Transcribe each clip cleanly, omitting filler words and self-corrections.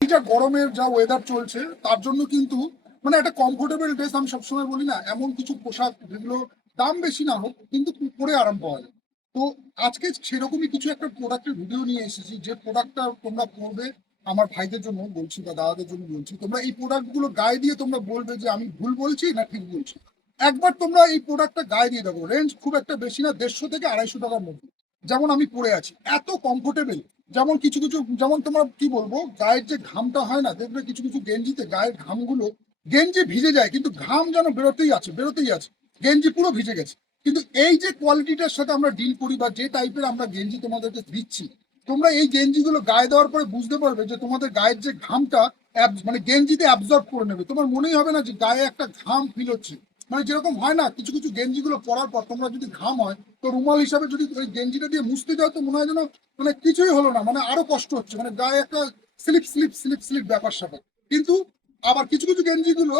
এই যা গরমের যা ওয়েদার চলছে তার জন্য কিন্তু মানে একটা কমফোর্টেবল ড্রেস, আমি সবসময় বলি না, এমন কিছু পোশাক যেগুলো দাম বেশি না হোক কিন্তু পরে আরাম পাওয়া যায়। তো আজকে সেরকমই কিছু একটা প্রোডাক্টের ভিডিও নিয়ে এসেছি, যে প্রোডাক্টটা তোমরা পরবে, আমার ভাইদের জন্য বলছি বা দাদাদের জন্য বলছি, তোমরা এই প্রোডাক্টগুলো গায়ে দিয়ে তোমরা বলবে যে আমি ভুল বলছি না ঠিক বলছি। একবার তোমরা এই প্রোডাক্টটা গায়ে দিয়ে দেখো, রেঞ্জ খুব একটা বেশি না, 150 থেকে 250 টাকার মধ্যে। যেমন আমি পরে আছি, এত কমফোর্টেবল। যেমন কিছু কিছু, যেমন তোমার কি বলবো, গায়ের যে ঘামটা হয় না, দেখবে কিছু কিছু গেঞ্জিতে গায়ের ঘামগুলো, গেঞ্জি ভিজে যায় কিন্তু ঘাম যেন বেরোতেই আছে বেরোতেই আছে, গেঞ্জি পুরো ভিজে গেছে। কিন্তু এই যে কোয়ালিটিটার সাথে আমরা ডিল করি বা যে টাইপের আমরা গেঞ্জি তোমাদেরকে দিচ্ছি, তোমরা এই গেঞ্জিগুলো গায়ে দেওয়ার পরে বুঝতে পারবে যে তোমাদের গায়ের যে ঘামটা মানে গেঞ্জিতে অ্যাবজর্ব করে নেবে। তোমার মনেই হবে না যে গায়ে একটা ঘাম ফিল হচ্ছে। মানে যেরকম হয় না, কিছু কিছু গেঞ্জিগুলো পরার পর তোমরা যদি ঘাম হয়, তো রুমাল হিসাবে যদি ওই গেঞ্জিটা দিয়ে মুছতে যাও, তো মনে হয় যেন মানে কিছুই হলো না, মানে আরো কষ্ট হচ্ছে, মানে গায়ে একটা স্লিপ স্লিপ স্লিপ স্লিপ ব্যাপার স্যাপার। কিন্তু আবার কিছু কিছু গেঞ্জিগুলো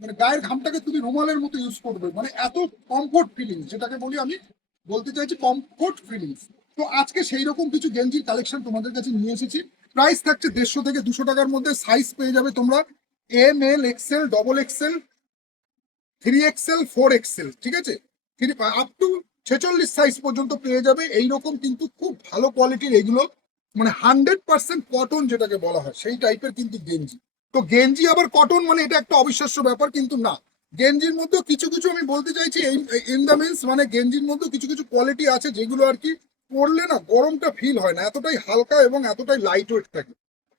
মানে গায়ের ঘামটাকে তুমি রুমালের মতো ইউজ করবে, মানে এত কমফোর্ট ফিলিংস, যেটাকে বলি আমি, বলতে চাইছি কমফোর্ট ফিলিংস। তো আজকে সেই রকম কিছু গেঞ্জির কালেকশন তোমাদের কাছে নিয়ে এসেছি। প্রাইস থাকছে 150 থেকে 200 টাকার মধ্যে। সাইজ পেয়ে যাবে তোমরা ML, XL, XXL, 3XL, 4XL, ঠিক আছে, আপ টু 46 সাইজ পর্যন্ত পেয়ে যাবে। এইরকম কিন্তু খুব ভালো কোয়ালিটির এগুলো, মানে 100% কটন যেটাকে বলা হয় সেই টাইপের কিন্তু গেঞ্জি। তো গেঞ্জি আবার কটন মানে এটা একটা অবিশ্বাস্য ব্যাপার, কিন্তু না, গেঞ্জির মধ্যে কিছু কিছু আমি বলতে চাইছি ইন দ্য মিনস, মানে গেঞ্জির মধ্যে কিছু কিছু কোয়ালিটি আছে যেগুলো আর কি পরলে না গরমটা ফিল হয় না, এতটাই হালকা এবং এতটাই লাইট ওয়েট থাকে।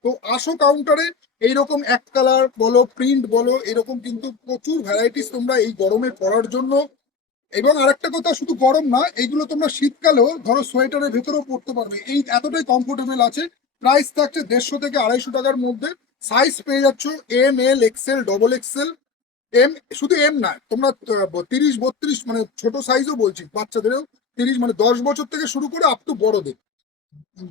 তো আসো কাউন্টারে, এইরকম এক কালার বলো, প্রিন্ট বলো, এরকম কিন্তু প্রচুর ভ্যারাইটিস তোমরা এই গরমে পরার জন্য। এবং আরেকটা কথা, শুধু গরম না, এইগুলো তোমরা শীতকালেও ধরো সোয়েটারের ভেতরেও পরতে পারবে, এই এতটাই কমফোর্টেবল আছে। প্রাইস থাকছে 150 থেকে 250 টাকার মধ্যে। সাইজ পেয়ে যাচ্ছ ML, XL, XXL, এম, শুধু এম না, তোমরা 30, 32 মানে ছোট সাইজও বলছি, বাচ্চাদেরও 30 মানে 10 বছর থেকে শুরু করে আপ টু বড়দের।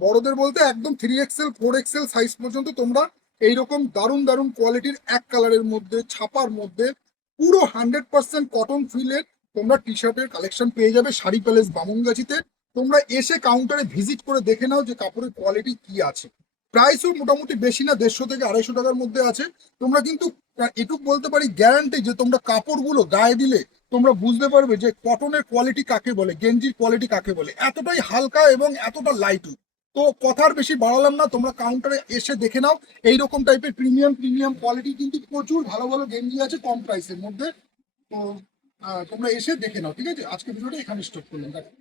বড়দের বলতে একদম 3XL, 4XL সাইজ পর্যন্ত তোমরা এইরকম দারুণ দারুণ কোয়ালিটির এক কালারের মধ্যে, ছাপার মধ্যে, পুরো 100% কটন ফিলের তোমরা টি শার্টের কালেকশন পেয়ে যাবে শাড়ি প্যালেস বামুনগাছিতে। তোমরা এসে কাউন্টারে ভিজিট করে দেখে নাও যে কাপড়ের কোয়ালিটি কি আছে। প্রাইসও মোটামুটি বেশি না, 150 থেকে 250 টাকার মধ্যে আছে। তোমরা কিন্তু এটুকু বলতে পারি গ্যারান্টি, যে তোমরা কাপড়গুলো গায়ে দিলে তোমরা বুঝতে পারবে যে কটনের কোয়ালিটি কাকে বলে, গেঞ্জির কোয়ালিটি কাকে বলে, এতটাই হালকা এবং এতটা লাইট। তো কথার বেশি বাড়ালাম না, তোমরা কাউন্টারে এসে দেখে নাও। এইরকম টাইপের প্রিমিয়াম প্রিমিয়াম কোয়ালিটি কিন্তু প্রচুর ভালো ভালো গেঞ্জি আছে কম প্রাইসের মধ্যে। তো তোমরা এসে দেখে নাও, ঠিক আছে। আজকে ভিডিওটা এখানে স্টপ করলাম, দেখো।